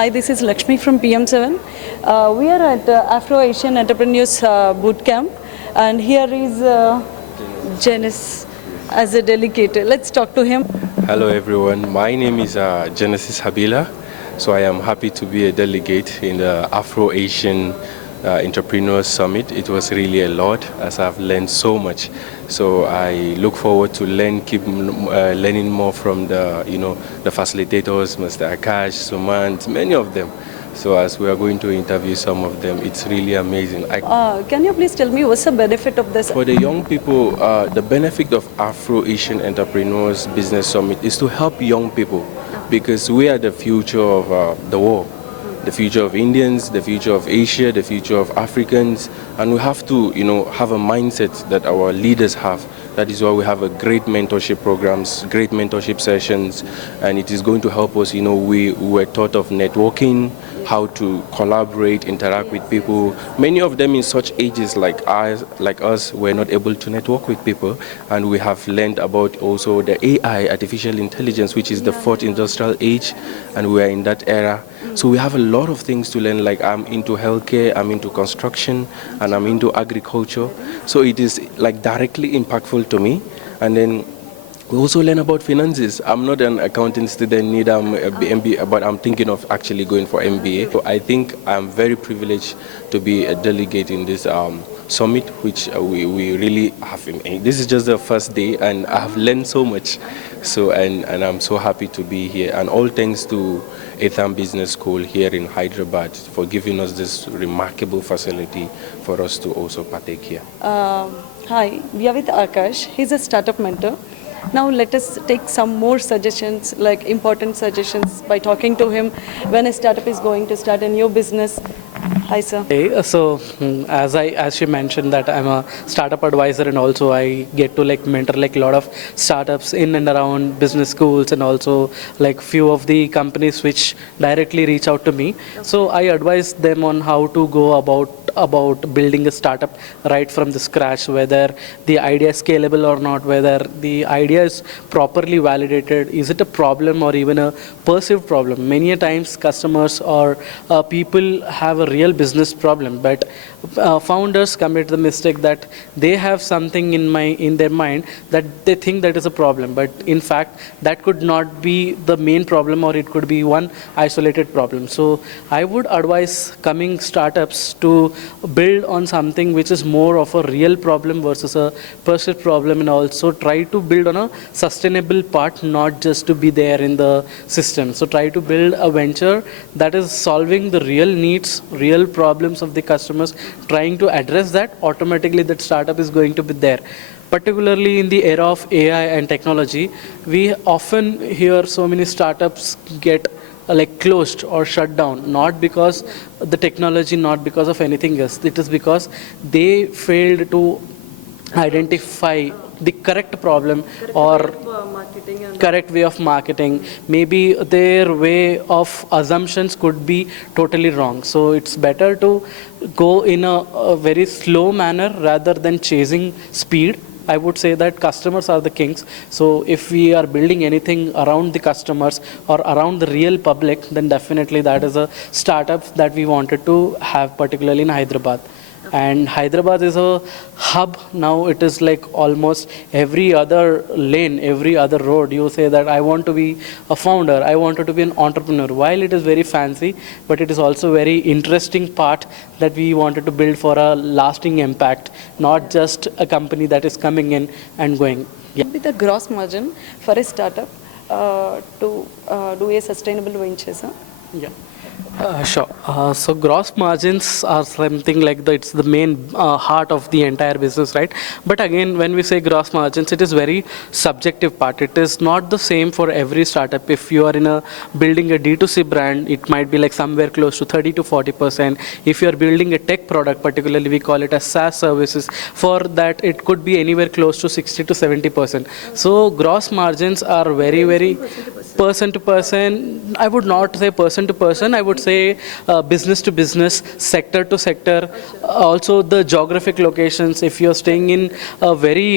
Hi, this is Lakshmi from PM7. We are at Afro-Asian Enterpreneurs Bootcamp, and here is Janice as a delegate. Let's talk to him. Hello everyone, my name is Genesis Habila. So I am happy to be a delegate in the Afro-Asian Entrepreneurs Summit. It was really a lot as I've learned so much. So I look forward to keep learning more from the facilitators, Mr. Akash, Sumant, many of them. So as we are going to interview some of them, it's really amazing. Can you please tell me what's the benefit of this? For the young people, the benefit of Afro-Asian Entrepreneurs Business Summit is to help young people, because we are the future of the world, the future of Indians, the future of Asia, the future of Africans, and we have to, have a mindset that our leaders have. That is why we have a great mentorship programs, great mentorship sessions, and it is going to help us. We were taught of networking, how to collaborate, interact with people. Many of them in such ages like us, were not able to network with people, and we have learned about also the AI, artificial intelligence, which is the fourth industrial age, and we are in that era. So we have a lot of things to learn. Like I'm into healthcare, I'm into construction, and I'm into agriculture. So it is like directly impactful to me. And then we also learn about finances. I'm not an accounting student, neither am a MBA, but I'm thinking of actually going for MBA. So I think I'm very privileged to be a delegate in this summit, which we really have. This is just the first day, and I have learned so much. So and I'm so happy to be here, and all thanks to Etham Business School here in Hyderabad for giving us this remarkable facility for us to also partake here. Hi, we are with Akash. He's a startup mentor. Now let us take some more suggestions, like important suggestions, by talking to him when a startup is going to start a new business. Hi, sir. Hey, so as she mentioned that I'm a startup advisor, and also I get to mentor a lot of startups in and around business schools, and also few of the companies which directly reach out to me. So I advise them on how to go about building a startup right from the scratch, whether the idea is scalable or not, whether the idea is properly validated, is it a problem or even a perceived problem. Many a times customers or people have a real business problem, but founders commit the mistake that they have something in their mind that they think that is a problem, but in fact that could not be the main problem, or it could be one isolated problem. So I would advise coming startups to build on something which is more of a real problem versus a perceived problem, and also try to build on a sustainable part, not just to be there in the system. So try to build a venture that is solving the real needs, real problems of the customers, trying to address that. Automatically that startup is going to be there. Particularly in the era of AI and technology, we often hear so many startups get closed or shut down, not because the technology, not because of anything else. It is because they failed to identify the correct problem or correct way of marketing. Maybe their way of assumptions could be totally wrong. So it's better to go in a very slow manner rather than chasing speed. I would say that customers are the kings. So if we are building anything around the customers or around the real public, then definitely that is a startup that we wanted to have, particularly in Hyderabad. And Hyderabad is a hub now. It is almost every other lane, every other road, you say that I want to be a founder, I wanted to be an entrepreneur. While it is very fancy, but it is also very interesting part that we wanted to build for a lasting impact, not just a company that is coming in and going. Yeah. What would be the gross margin for a startup to do a sustainable venture, sir? Yeah. Sure. So gross margins are something it's the main heart of the entire business, right? But again, when we say gross margins, it is very subjective part. It is not the same for every startup. If you are building a D2C brand, it might be somewhere close to 30 to 40%. If you are building a tech product, particularly we call it as SaaS services, for that it could be anywhere close to 60 to 70%. So gross margins are very, very person to person, I would not say person to person, I would say business to business, sector to sector, also the geographic locations. If you're staying in a very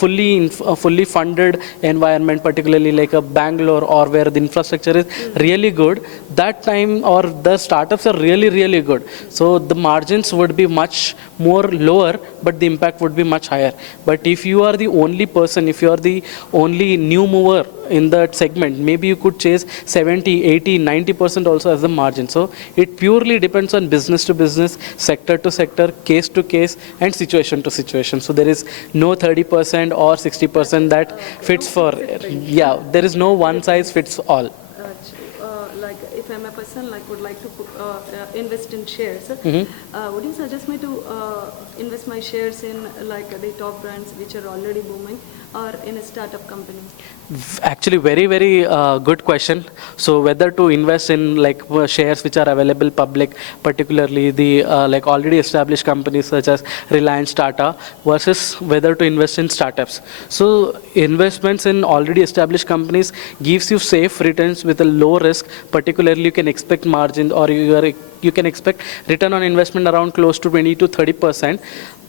fully funded environment, particularly like a Bangalore, or where the infrastructure is really good, that time or the startups are really, really good. So the margins would be much more lower, but the impact would be much higher. But if you are the only person, if you are the only new mover in that segment, maybe you could chase 70, 80, 90% also as the margin. So it purely depends on business to business, sector to sector, case to case, and situation to situation. So there is no 30% or 60% that fits for, yeah, there is no one size fits all. Like if I'm a person like would like to invest in shares, would you suggest me to invest my shares in like the top brands which are already booming, or in a startup company? Actually, very, very good question. So whether to invest in like shares which are available public, particularly the like already established companies such as Reliance, Tata, versus whether to invest in startups. So investments in already established companies gives you safe returns with a low risk. Particularly, you can expect margins, or you can expect return on investment around close to 20 to 30%.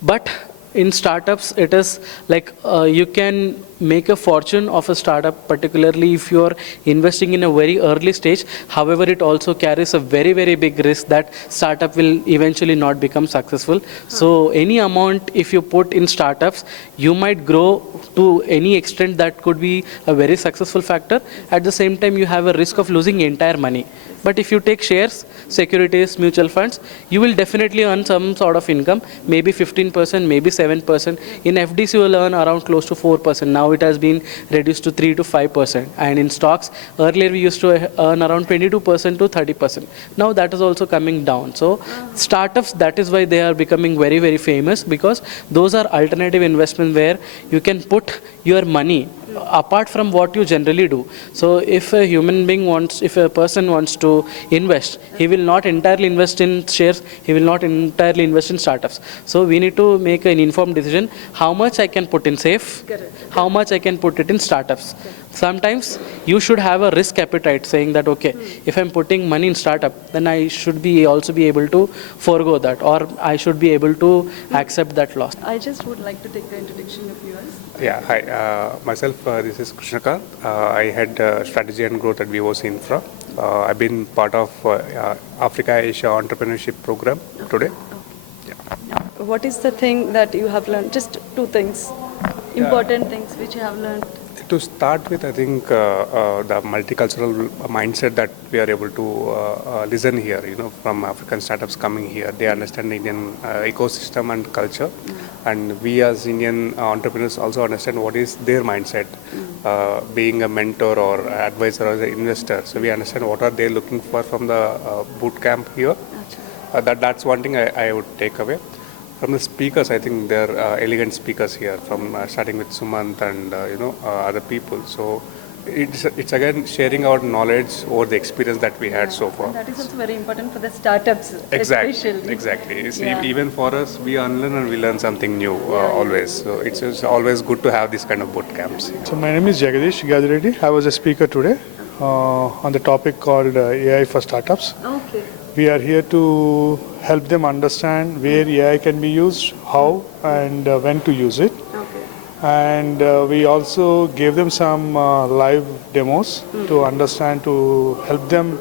But in startups, it is like you can make a fortune of a startup, particularly if you are investing in a very early stage. However, it also carries a very, very big risk that startup will eventually not become successful. So any amount if you put in startups, you might grow to any extent that could be a very successful factor. At the same time, you have a risk of losing entire money. But if you take shares, securities, mutual funds, you will definitely earn some sort of income, maybe 15%, maybe 7%. In FDs, you will earn around close to 4%. Now it has been reduced to 3 to 5%. And in stocks, earlier we used to earn around 22% to 30%. Now that is also coming down. So startups, that is why they are becoming very, very famous, because those are alternative investments where you can put your money apart from what you generally do. So if a human being wants, if a person wants to invest, he will not entirely invest in shares, he will not entirely invest in startups. So we need to make an informed decision, how much I can put in safe, how much I can put it in startups. Sometimes you should have a risk appetite, saying that, okay, if I'm putting money in startup, then I should be also be able to forego that, or I should be able to accept that loss. I just would like to take the introduction of yours. Yeah, hi. Myself, this is Krishnakant. I head strategy and growth at VOC Infra. I've been part of Africa-Asia Entrepreneurship Program today. Now, what is the thing that you have learned? Just two things, important things which you have learned. To start with, I think the multicultural mindset that we are able to listen here, from African startups coming here. They understand the Indian ecosystem and culture. And we as Indian entrepreneurs also understand what is their mindset, being a mentor or advisor or an investor. So we understand what are they looking for from the bootcamp here. That's one thing I would take away. From the speakers, I think they're elegant speakers here, from starting with Sumant and other people. So it's again sharing our knowledge over the experience that we had so far. And that is also very important for the startups, especially. Exactly. Even for us, we unlearn and we learn something new always. So it's always good to have this kind of boot camps. So my name is Jagadish Gadreddy. I was a speaker today on the topic called AI for Startups. Okay. We are here to help them understand where AI can be used, how and when to use it. Okay. And we also gave them some live demos to understand, to help them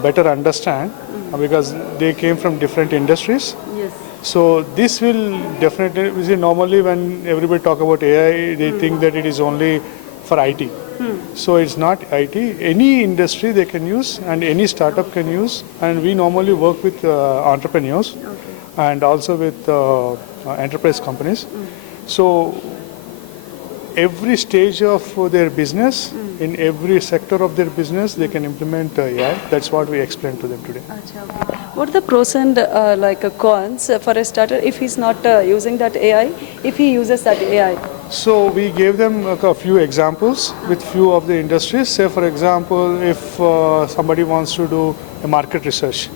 better understand, because they came from different industries. Yes. So this will definitely, you see, normally when everybody talk about AI, they think that it is only for IT. So it's not IT. Any industry they can use and any startup can use. And we normally work with entrepreneurs and also with enterprise companies. So every stage of their business, in every sector of their business, they can implement AI. That's what we explained to them today. Okay. What are the pros and cons for a starter if he's not using that AI, if he uses that AI? So we gave them a few examples with few of the industries. Say for example, if somebody wants to do a market research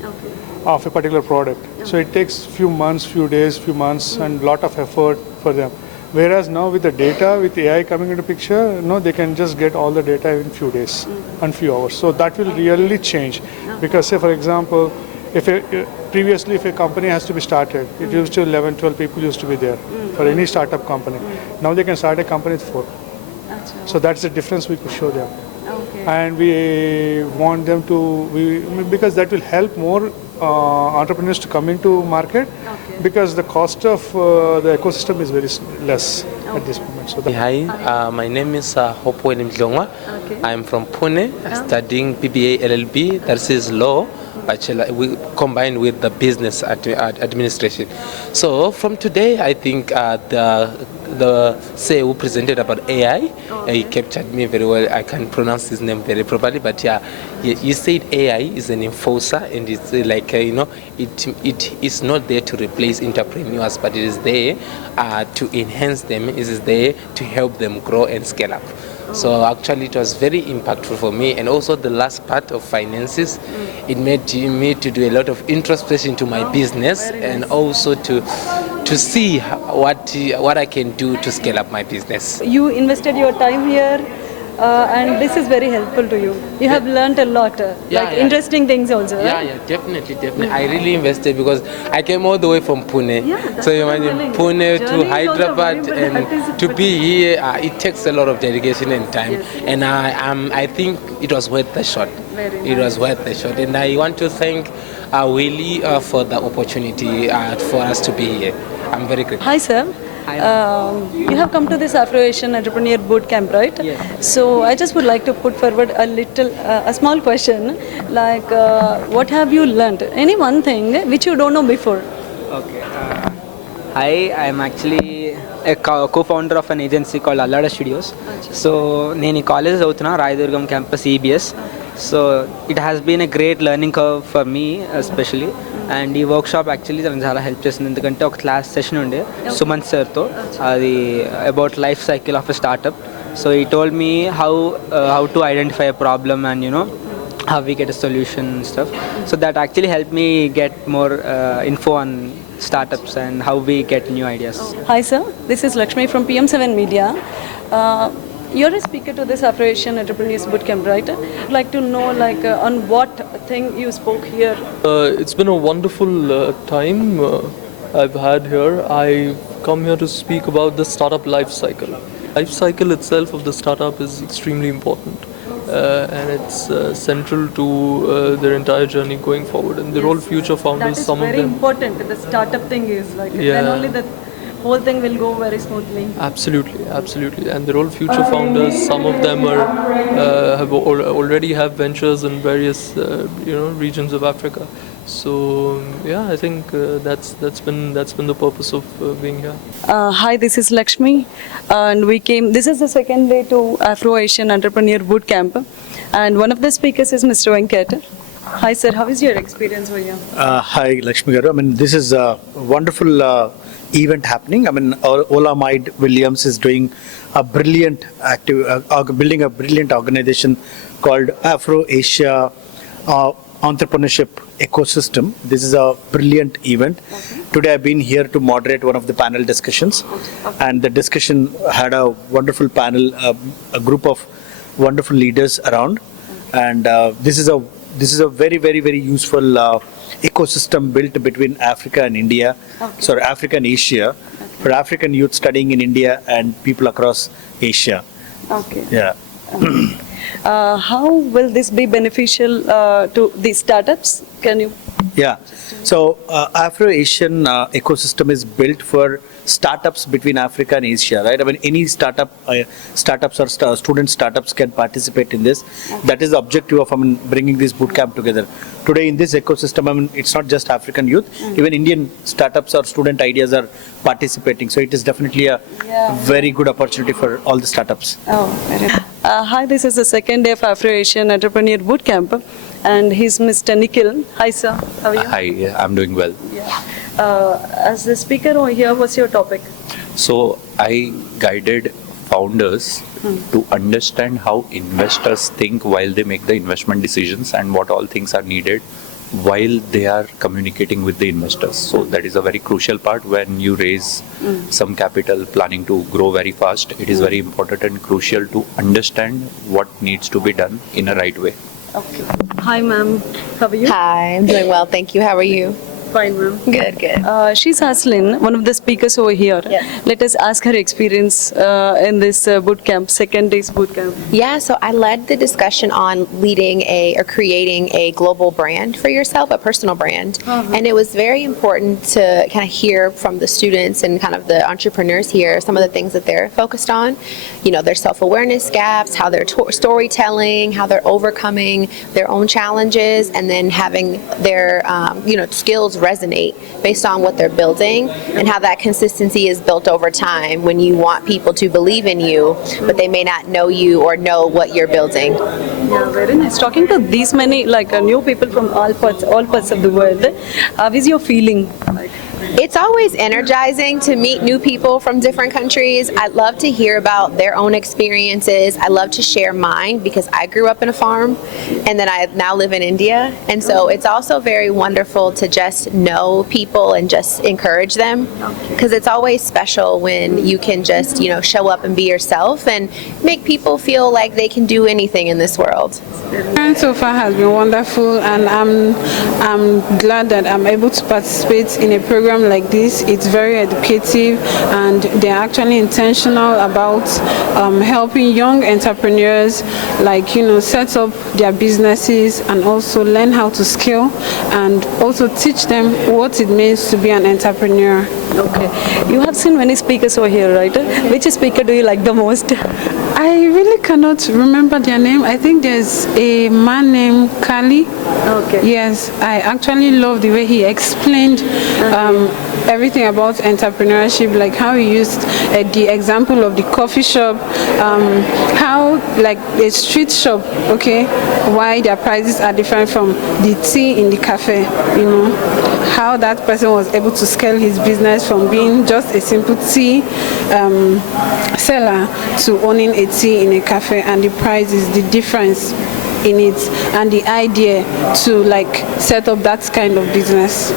of a particular product. So it takes few months, few days, few months and lot of effort for them. Whereas now with the data, with AI coming into picture, they can just get all the data in few days and few hours. So that will really change. Because say for example, previously if a company has to be started, it used to 11, 12 people used to be there for any startup company. Now they can start a company with 4. So that's the difference we could show them. Okay. And we want them to, because that will help more entrepreneurs to come into market, because the cost of the ecosystem is very less at this moment. So Hi, my name is Hopwen Mjongwa. Okay. I'm from Pune, studying BBA LLB, that is law, bachelor, combined with the business administration. So from today, I think the CEO who presented about AI, he captured me very well. I can't pronounce his name very properly, but yeah, you said AI is an enforcer, and it's like it is not there to replace entrepreneurs, but it is there to enhance them. It is there to help them grow and scale up. So actually it was very impactful for me, and also the last part of finances, it made me to do a lot of introspection into my business, and also to see what I can do to scale up my business. You invested your time here, and this is very helpful to you. You have learnt a lot, interesting things also. Yeah, right? yeah, definitely. I really invested because I came all the way from Pune. That's So what I'm imagine telling you. Pune Journey to is also Hyderabad, very, and that is- to be here, it takes a lot of dedication and time. Yes. And I think it was worth the shot. Very It was worth the shot, and I want to thank Willie for the opportunity for us to be here. I'm very grateful. Hi, sir. You have come to this Afro-Asian Entrepreneur Bootcamp, right? Yes. So I just would like to put forward a small question, like what have you learnt? Any one thing which you don't know before? Okay. Hi, I'm actually a co-founder of an agency called Allada Studios. So, నేను ఈ college చదువుతున్నా Rayadurgam campus EBS. So it has been a great learning curve for me especially. And ఈ workshop actually నాకు చాలా help చేసింది, ఎందుకంటే ఒక class session ఉండే సుమంత్ సార్తో, అది about life cycle of a startup. So he told me how to identify a problem and how we get a solution and stuff. So that actually helped me get more info on startups and how we get new ideas. Hi, sir. This is Lakshmi from PM7 Media. You're a speaker to this Afro-Asian Enterpreneurs Bootcamp, right? I'd like to know, on what thing you spoke here. It's been a wonderful time I've had here. I come here to speak about the startup life cycle. Life cycle itself of the startup is extremely important. And it's central to their entire journey going forward. And they're all future founders. That is Some of very them. important. The startup thing is then only the whole thing will go very smoothly. Absolutely. And they're all future founders. Some of them are already have ventures in various regions of Africa. So yeah, I think that's been the purpose of being here. Hi, this is Lakshmi, and we came. This is the second day to Afro-Asian Entrepreneur Bootcamp, and one of the speakers is Mr. Venkat. Hi, sir. How is your experience over here? Hi, Lakshmi Garu. I mean, this is a wonderful event happening. I mean, Ola Maid Williams is doing a brilliant building a brilliant organization called Afro-Asia Entrepreneurship Ecosystem. This is a brilliant event. Today I've been here to moderate one of the panel discussions, and the discussion had a wonderful panel, a group of wonderful leaders around, and this is a very, very, very useful ecosystem built between Africa and India, sorry, Africa and Asia, for African youth studying in India and people across Asia. Okay. Yeah. How will this be beneficial to the startups? Can you? Yeah. So Afro-Asian ecosystem is built for startups between Africa and Asia, right? I mean, any startups or student startups can participate in this. That is the objective of bringing this bootcamp together. Today in this ecosystem, I mean, it's not just African youth, even Indian startups or student ideas are participating. So it is definitely a very good opportunity for all the startups. Oh, very good. Hi, this is the second day of Afro-Asian Entrepreneur Bootcamp, and he's Mr. Nikhil. Hi, sir. How are you? Hi, I'm doing well. Yeah. As the speaker over here, what's your topic? So I guided founders to understand how investors think while they make the investment decisions and what all things are needed while they are communicating with the investors. So that is a very crucial part when you raise some capital planning to grow very fast. It is very important and crucial to understand what needs to be done in a right way. Okay. Hi, ma'am. How are you? Hi, I'm doing well, thank you. How are you? Fine, ma'am. Good, good. She's Aslin, one of the speakers over here. Yes. Let us ask her experience in this boot camp, second day's boot camp. Yeah, so I led the discussion on leading or creating a global brand for yourself, a personal brand. And it was very important to kind of hear from the students and kind of the entrepreneurs here some of the things that they're focused on. You know, their self-awareness gaps, how they're storytelling, how they're overcoming their own challenges, and then having their, skills resonate based on what they're building, and how that consistency is built over time when you want people to believe in you, but they may not know you or know what you're building. Yeah, very nice. Talking to these many new people from all parts of the world, how is your feeling? It's always energizing to meet new people from different countries. I love to hear about their own experiences. I love to share mine because I grew up in a farm and then I now live in India. And so it's also very wonderful to just know people and just encourage them, because it's always special when you can just, show up and be yourself and make people feel like they can do anything in this world. So far has been wonderful, and I'm glad that I'm able to participate in a program like this. It's very educative, and they're actually intentional about helping young entrepreneurs set up their businesses and also learn how to scale, and also teach them what it means to be an entrepreneur. Okay. You have seen many speakers over here, right? Which speaker do you like the most? I really cannot remember their name. I think there's a man named Kali. Okay. Yes, I actually love the way he explained everything about entrepreneurship, like how he used the example of the coffee shop, how like a street shop, okay, why their prices are different from the tea in the cafe, how that person was able to scale his business from being just a simple tea seller to owning a tea in a cafe, and the prices, the difference in it, and the idea to set up that kind of business.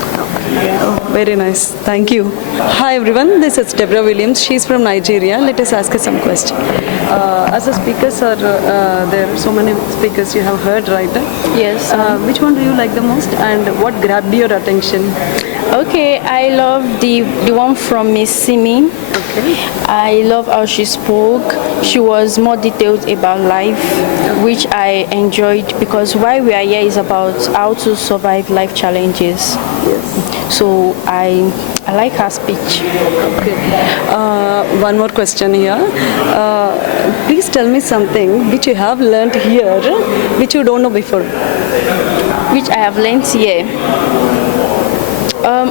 Oh, very nice. Thank you. Hi everyone, this is Deborah Williams. She's from Nigeria. Let us ask her some questions. As a speaker, sir, there are so many speakers you have heard, right? Yes. Which one do you like the most, and what grabbed your attention? Okay, I love the one from Miss Simi. Okay. I love how she spoke. She was more detailed about life, which I enjoyed, because why we are here is about how to survive life challenges. Yes. So I like her speech. Okay. One more question here. Please tell me something which you have learned here, which you don't know before. Which I have learned here.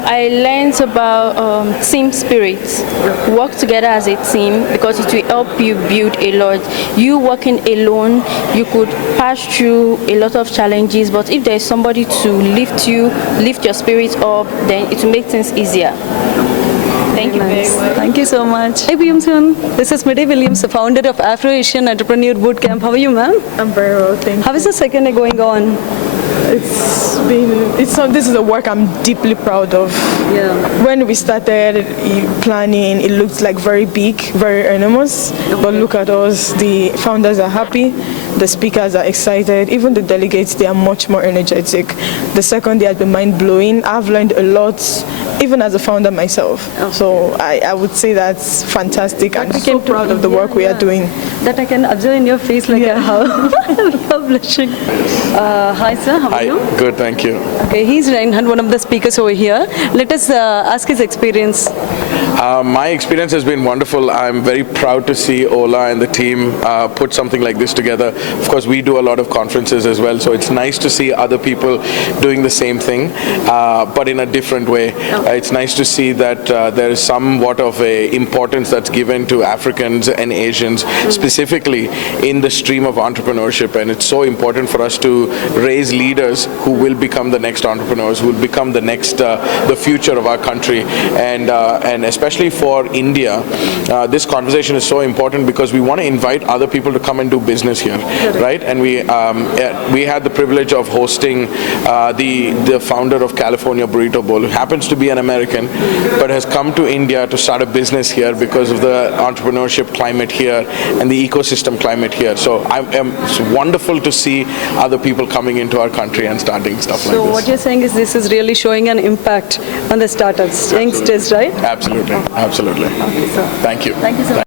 I learned about team spirit. Work together as a team, because it will help you build a lot. You working alone, you could pass through a lot of challenges, but if there is somebody to lift your spirit up, then it will make things easier. Thank you very much. Thank you so much. Hi PM7. This is Midday Williams, the founder of Afro-Asian Entrepreneurs Bootcamp. How are you, ma'am? I'm very well, thank you. How is the second day going on? This is a work I'm deeply proud of. Yeah. When we started planning, it looked like very big, very enormous. Okay. But look at us, the founders are happy, the speakers are excited, even the delegates, they are much more energetic. The second day has been mind-blowing. I've learned a lot, even as a founder myself. Okay. So I would say that's fantastic, and so proud of the work we are doing. That I can observe in your face, how blushing. Hi sir, how are you? Good, thank you. Okay, he's Reinhard, one of the speakers over here. Let us ask his experience. My experience has been wonderful. I'm very proud to see Ola and the team put something like this together. Of course, we do a lot of conferences as well, so it's nice to see other people doing the same thing, but in a different way. It's nice to see that there is somewhat of a importance that's given to Africans and Asians, specifically in the stream of entrepreneurship, and it's so important for us to raise leaders who will become the next entrepreneurs, who will become the next, the future of our country, and especially especially for India, this conversation is so important because we want to invite other people to come and do business here, right? And we had the privilege of hosting the founder of California Burrito Bowl, who happens to be an American, but has come to India to start a business here because of the entrepreneurship climate here and the ecosystem climate here. So it's wonderful to see other people coming into our country and starting stuff like So this. what you're saying is this is really showing an impact on the startups, youngsters, right? Absolutely, absolutely. Okay, sir. Thank you. Thank you so much.